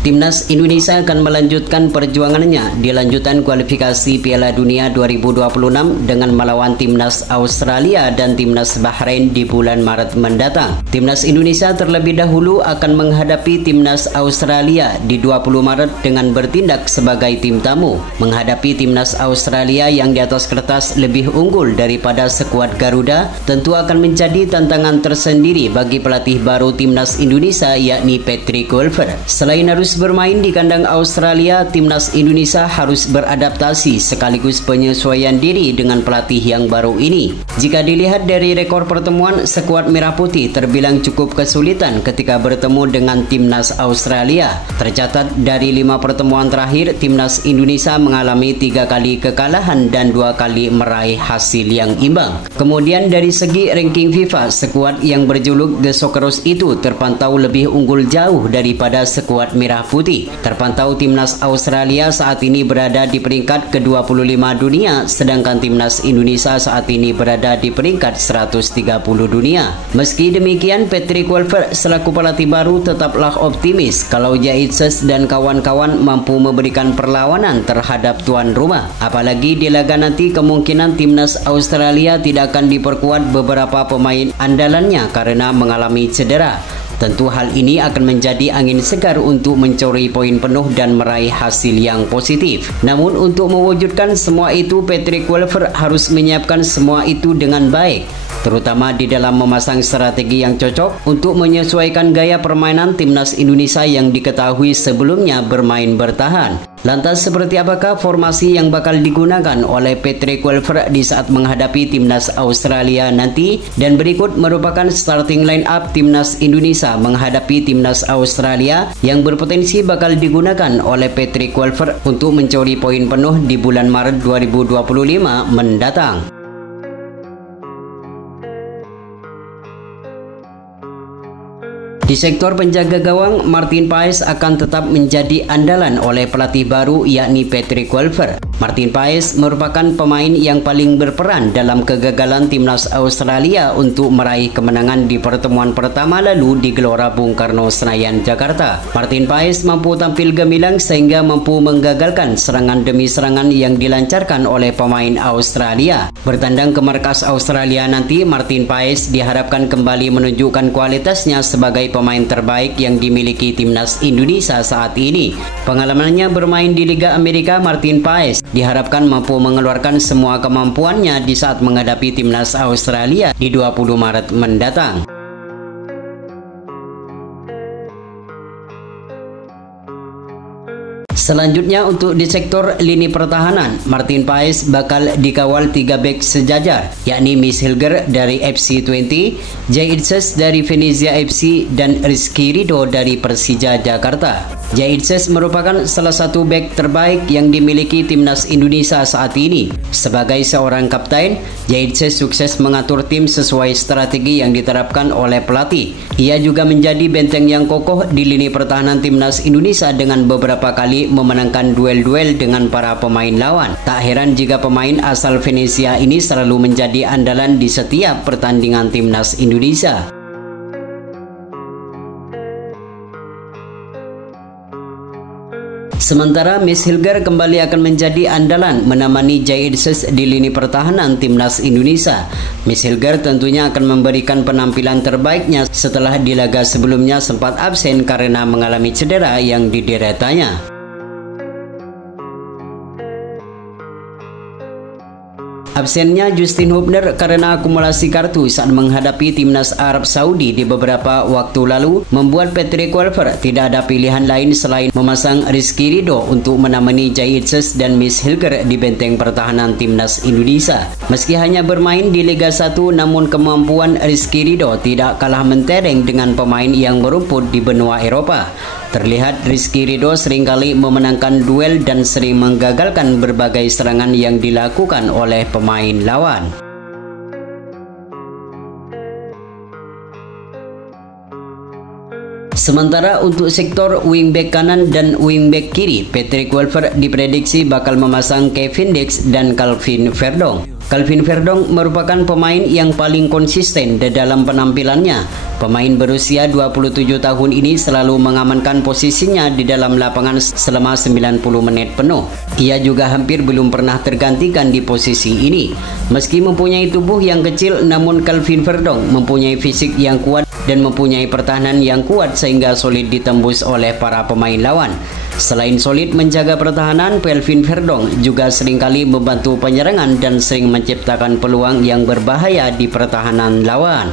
Timnas Indonesia akan melanjutkan perjuangannya di lanjutan kualifikasi Piala Dunia 2026 dengan melawan Timnas Australia dan Timnas Bahrain di bulan Maret mendatang. Timnas Indonesia terlebih dahulu akan menghadapi Timnas Australia di 20 Maret dengan bertindak sebagai tim tamu. Menghadapi Timnas Australia yang di atas kertas lebih unggul daripada skuad Garuda tentu akan menjadi tantangan tersendiri bagi pelatih baru Timnas Indonesia yakni Patrick Kluivert. Selain harus bermain di kandang Australia, Timnas Indonesia harus beradaptasi sekaligus penyesuaian diri dengan pelatih yang baru ini. Jika dilihat dari rekor pertemuan, skuad Merah Putih terbilang cukup kesulitan ketika bertemu dengan Timnas Australia. Tercatat dari 5 pertemuan terakhir, Timnas Indonesia mengalami 3 kali kekalahan dan 2 kali meraih hasil yang imbang. Kemudian dari segi ranking FIFA, skuad yang berjuluk The Socceroos itu terpantau lebih unggul jauh daripada skuad Merah Putih. Terpantau Timnas Australia saat ini berada di peringkat ke-25 dunia, sedangkan Timnas Indonesia saat ini berada di peringkat 130 dunia. Meski demikian, Patrick Kluivert selaku pelatih baru tetaplah optimis kalau Jaitses dan kawan-kawan mampu memberikan perlawanan terhadap tuan rumah. Apalagi di laga nanti kemungkinan Timnas Australia tidak akan diperkuat beberapa pemain andalannya karena mengalami cedera. Tentu hal ini akan menjadi angin segar untuk mencuri poin penuh dan meraih hasil yang positif. Namun untuk mewujudkan semua itu, Patrick Kluivert harus menyiapkan semua itu dengan baik, terutama di dalam memasang strategi yang cocok untuk menyesuaikan gaya permainan Timnas Indonesia yang diketahui sebelumnya bermain bertahan. Lantas seperti apakah formasi yang bakal digunakan oleh Patrick Kluivert di saat menghadapi Timnas Australia nanti? Dan berikut merupakan starting line up Timnas Indonesia menghadapi Timnas Australia yang berpotensi bakal digunakan oleh Patrick Kluivert untuk mencuri poin penuh di bulan Maret 2025 mendatang. Di sektor penjaga gawang, Martin Paes akan tetap menjadi andalan oleh pelatih baru yakni Patrick Kluivert. Martin Paes merupakan pemain yang paling berperan dalam kegagalan Timnas Australia untuk meraih kemenangan di pertemuan pertama lalu di Gelora Bung Karno Senayan, Jakarta. Martin Paes mampu tampil gemilang sehingga mampu menggagalkan serangan demi serangan yang dilancarkan oleh pemain Australia. Bertandang ke markas Australia nanti, Martin Paes diharapkan kembali menunjukkan kualitasnya sebagai pemain terbaik yang dimiliki Timnas Indonesia saat ini. Pengalamannya bermain di Liga Amerika, Martin Paes diharapkan mampu mengeluarkan semua kemampuannya di saat menghadapi Timnas Australia di 20 Maret mendatang. Selanjutnya untuk di sektor lini pertahanan, Martin Paes bakal dikawal 3 bek sejajar, yakni Miss Hilger dari FC20, Jaitses dari Venezia FC, dan Rizky Ridho dari Persija Jakarta. Jaitses merupakan salah satu bek terbaik yang dimiliki Timnas Indonesia saat ini. Sebagai seorang kapten, Jaitses sukses mengatur tim sesuai strategi yang diterapkan oleh pelatih. Ia juga menjadi benteng yang kokoh di lini pertahanan Timnas Indonesia dengan beberapa kali memenangkan duel-duel dengan para pemain lawan. Tak heran jika pemain asal Venezia ini selalu menjadi andalan di setiap pertandingan Timnas Indonesia. Sementara Miss Hilger kembali akan menjadi andalan menemani Jaitses di lini pertahanan Timnas Indonesia. Miss Hilger tentunya akan memberikan penampilan terbaiknya setelah di laga sebelumnya sempat absen karena mengalami cedera yang dideritanya. Absennya Justin Hubner karena akumulasi kartu saat menghadapi Timnas Arab Saudi di beberapa waktu lalu membuat Patrick Kluivert tidak ada pilihan lain selain memasang Rizky Ridho untuk menemani Jaitses dan Miss Hilger di benteng pertahanan Timnas Indonesia. Meski hanya bermain di Liga 1, namun kemampuan Rizky Ridho tidak kalah mentereng dengan pemain yang merumput di benua Eropa. Terlihat Rizky Ridho seringkali memenangkan duel dan sering menggagalkan berbagai serangan yang dilakukan oleh pemain lawan. Sementara untuk sektor wingback kanan dan wingback kiri, Patrick Kluivert diprediksi bakal memasang Kevin Dix dan Calvin Verdong. Calvin Verdong merupakan pemain yang paling konsisten dalam penampilannya. Pemain berusia 27 tahun ini selalu mengamankan posisinya di dalam lapangan selama 90 menit penuh. Ia juga hampir belum pernah tergantikan di posisi ini. Meski mempunyai tubuh yang kecil, namun Calvin Verdong mempunyai fisik yang kuat dan mempunyai pertahanan yang kuat sehingga sulit ditembus oleh para pemain lawan. Selain solid menjaga pertahanan, Calvin Verdong juga seringkali membantu penyerangan dan sering menciptakan peluang yang berbahaya di pertahanan lawan.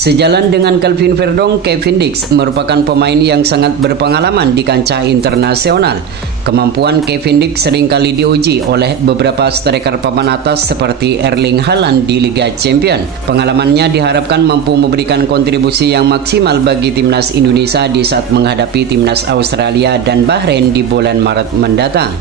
Sejalan dengan Calvin Verdong, Kevin Dix merupakan pemain yang sangat berpengalaman di kancah internasional. Kemampuan Kevin Dix seringkali diuji oleh beberapa striker papan atas seperti Erling Haaland di Liga Champions. Pengalamannya diharapkan mampu memberikan kontribusi yang maksimal bagi timnas Indonesia di saat menghadapi timnas Australia dan Bahrain di bulan Maret mendatang.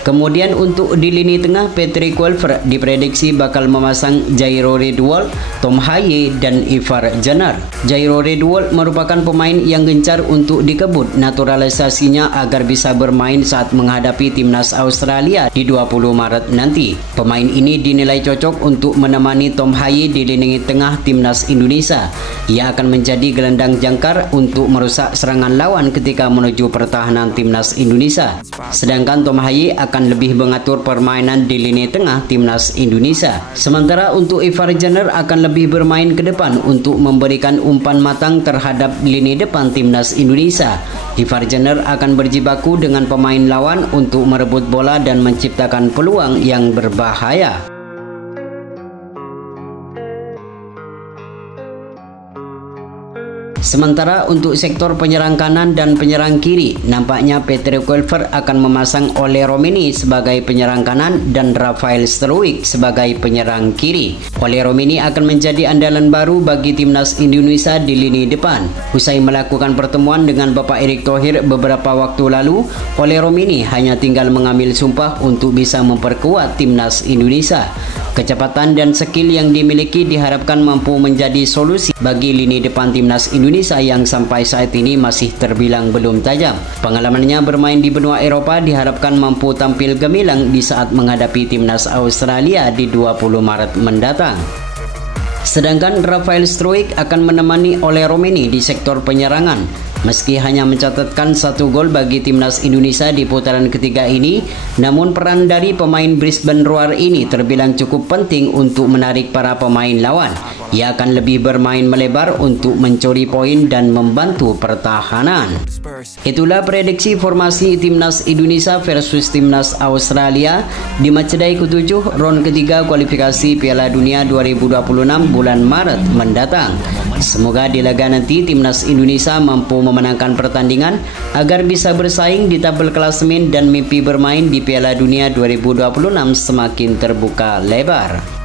Kemudian untuk di lini tengah, Patrick Kluivert diprediksi bakal memasang Jairo Riedewald, Tom Haaye, dan Ivar Jenner. Jairo Riedewald merupakan pemain yang gencar untuk dikebut naturalisasinya agar bisa bermain saat menghadapi timnas Australia di 20 Maret nanti. Pemain ini dinilai cocok untuk menemani Tom Haaye di lini tengah timnas Indonesia. Ia akan menjadi gelandang jangkar untuk merusak serangan lawan ketika menuju pertahanan timnas Indonesia. Sedangkan Tom Haaye akan lebih mengatur permainan di lini tengah timnas Indonesia. Sementara untuk Ivar Jenner akan lebih bermain ke depan untuk memberikan umpan matang terhadap lini depan timnas Indonesia. Ivar Jenner akan berjibaku dengan pemain lawan untuk merebut bola dan menciptakan peluang yang berbahaya. Sementara untuk sektor penyerang kanan dan penyerang kiri, nampaknya Patrick Kluivert akan memasang Ole Romeni sebagai penyerang kanan dan Rafael Struijk sebagai penyerang kiri. Ole Romeni akan menjadi andalan baru bagi timnas Indonesia di lini depan. Usai melakukan pertemuan dengan Bapak Erick Thohir beberapa waktu lalu, Ole Romeni hanya tinggal mengambil sumpah untuk bisa memperkuat timnas Indonesia. Kecepatan dan skill yang dimiliki diharapkan mampu menjadi solusi bagi lini depan timnas Indonesia yang sampai saat ini masih terbilang belum tajam. Pengalamannya bermain di benua Eropa diharapkan mampu tampil gemilang di saat menghadapi timnas Australia di 20 Maret mendatang. Sedangkan Rafael Struijk akan menemani Ole Romeni di sektor penyerangan. Meski hanya mencatatkan 1 gol bagi timnas Indonesia di putaran ketiga ini, namun peran dari pemain Brisbane Roar ini terbilang cukup penting untuk menarik para pemain lawan. Ia akan lebih bermain melebar untuk mencuri poin dan membantu pertahanan. Itulah prediksi formasi timnas Indonesia versus timnas Australia di matchday ke-7 ron ketiga kualifikasi Piala Dunia 2026 bulan Maret mendatang. Semoga di laga nanti timnas Indonesia mampu memenangkan pertandingan agar bisa bersaing di tabel klasemen dan mimpi bermain di Piala Dunia 2026 semakin terbuka lebar.